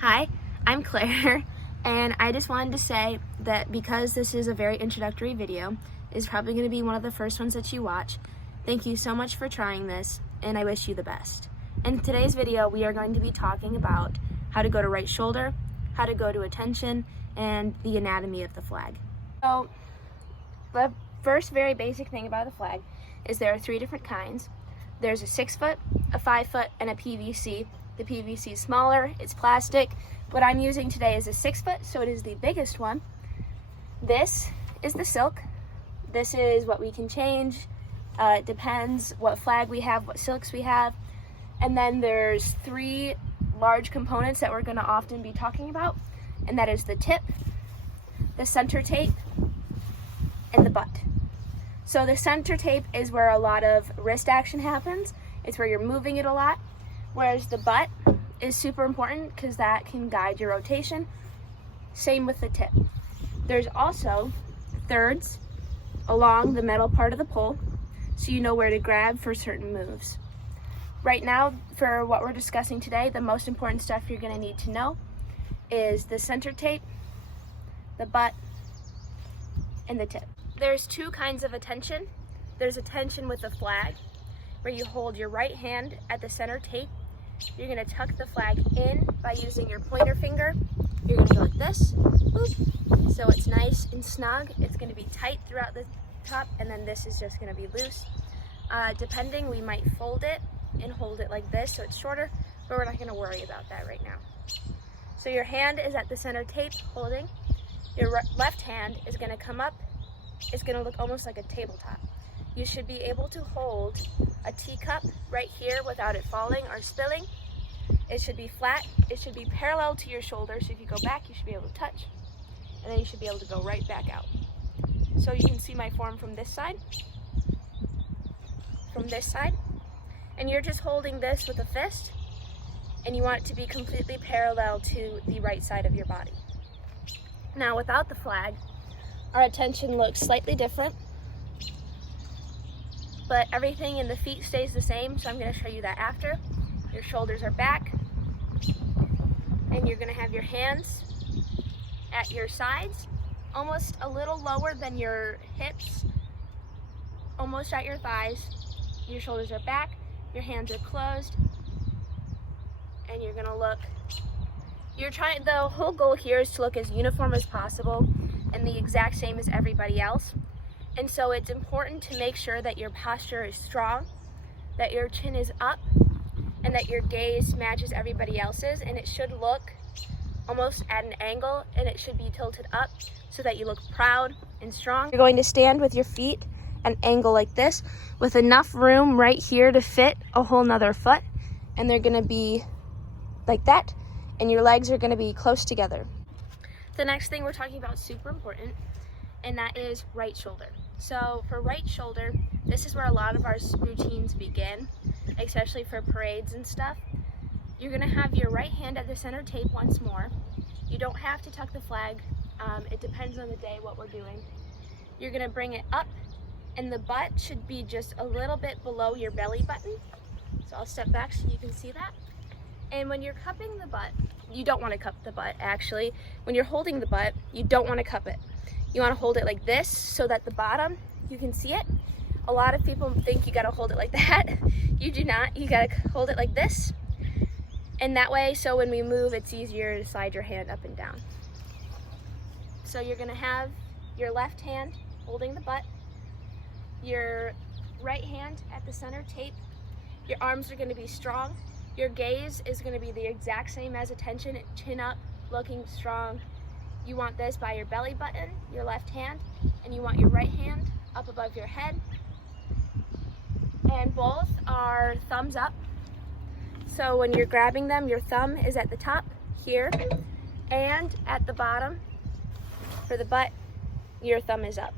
Hi, I'm Claire, and I just wanted to say that because this is a very introductory video, it's probably going to be one of the first ones that you watch. Thank you so much for trying this, and I wish you the best. In today's video, we are going to be talking about how to go to right shoulder, how to go to attention, and the anatomy of the flag. So, the first very basic thing about the flag is there are 3 different kinds. There's a 6-foot, a 5-foot, and a PVC. The PVC is smaller, it's plastic. What I'm using today is a 6-foot, so it is the biggest one. This is the silk. This is what we can change. It depends what flag we have, what silks we have. And then there's 3 large components that we're gonna often be talking about, and that is the tip, the center tape, and the butt. So the center tape is where a lot of wrist action happens. It's where you're moving it a lot. Whereas the butt is super important because that can guide your rotation. Same with the tip. There's also thirds along the metal part of the pole, so you know where to grab for certain moves. Right now, for what we're discussing today, the most important stuff you're going to need to know is the center tape, the butt, and the tip. There's 2 kinds of attention. There's attention with the flag, where you hold your right hand at the center tape. You're going to tuck the flag in by using your pointer finger. You're going to go like this, boop, so it's nice and snug. It's going to be tight throughout the top, and then this is just going to be loose. Depending, we might fold it and hold it like this so it's shorter, but we're not going to worry about that right now. So your hand is at the center tape holding. Your left hand is going to come up. It's going to look almost like a tabletop. You should be able to hold a teacup right here without it falling or spilling. It should be flat. It should be parallel to your shoulder, so if you go back, you should be able to touch, and then you should be able to go right back out. So you can see my form from this side, and you're just holding this with a fist, and you want it to be completely parallel to the right side of your body. Now, without the flag, our attention looks slightly different, but everything in the feet stays the same, so I'm going to show you that after. Your shoulders are back, and you're going to have your hands at your sides, almost a little lower than your hips, almost at your thighs. Your shoulders are back, your hands are closed, and you're going to look. The whole goal here is to look as uniform as possible and the exact same as everybody else. And so it's important to make sure that your posture is strong, that your chin is up, and that your gaze matches everybody else's, and it should look almost at an angle, and it should be tilted up so that you look proud and strong. You're going to stand with your feet at an angle like this with enough room right here to fit a whole nother foot, and they're going to be like that, and your legs are going to be close together. The next thing we're talking about is super important, and that is right shoulder. So for right shoulder, this is where a lot of our routines begin, especially for parades and stuff. You're going to have your right hand at the center tape once more. You don't have to tuck the flag. It depends on the day what we're doing. You're going to bring it up, and the butt should be just a little bit below your belly button. So I'll step back so you can see that. And when you're cupping the butt, you don't want to cup the butt actually. When you're holding the butt, you don't want to cup it. You want to hold it like this so that the bottom, you can see it. A lot of people think you got to hold it like that. You do not. You got to hold it like this. And that way, so when we move, it's easier to slide your hand up and down. So you're going to have your left hand holding the butt, your right hand at the center tape. Your arms are going to be strong. Your gaze is going to be the exact same as attention, chin up, looking strong. You want this by your belly button, your left hand, and you want your right hand up above your head. And both are thumbs up. So when you're grabbing them, your thumb is at the top here, and at the bottom for the butt, your thumb is up.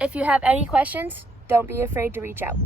If you have any questions, don't be afraid to reach out.